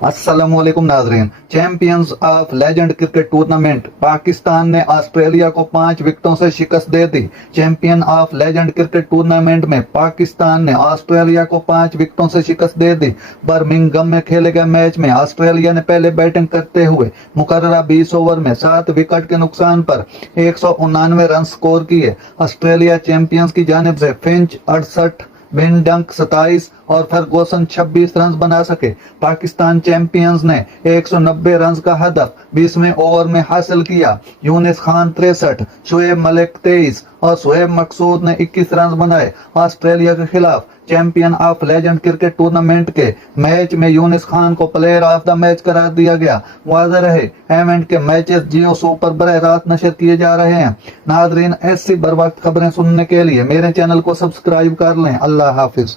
अस्सलाम वालेकुम नाजरीन। Champions of legend cricket tournament Pakistan ने ऑस्ट्रेलिया को 5 विकेटों से शिकस्त दे दी। Champion of legend cricket tournament में पाकिस्तान ने ऑस्ट्रेलिया को 5 विकेटों से शिकस्त दे दी। बर्मिंघम में खेले गए मैच में ऑस्ट्रेलिया ने पहले बैटिंग करते हुए मुकर्ररा 20 ओवर में 7 विकेट के नुकसान पर 189 रन स्कोर किए। ऑस्ट्रेलिया चैंपियंस की जानिब से फिंच 68, बिन डंक 27 और फर्गूसन 26 रन बना सके। पाकिस्तान चैंपियंस ने 190 रन का हदफ 20वें ओवर में हासिल किया। यूनिस खान 63, शुएब मलिक 23 और शुएब मकसूद ने 21 रन बनाए। ऑस्ट्रेलिया के खिलाफ champion of legend cricket tournament के मैच में यूनिस खान को प्लेयर ऑफ द मैच करार दिया गया। वाज़ेह रहे इवेंट के मैचेस जियो सुपर बरह रात नशर किए जा रहे हैं। नाजरीन, ऐसी बर वक्त खबरें सुनने के लिए मेरे चैनल को सब्सक्राइब कर लें। अल्लाह हाफिज।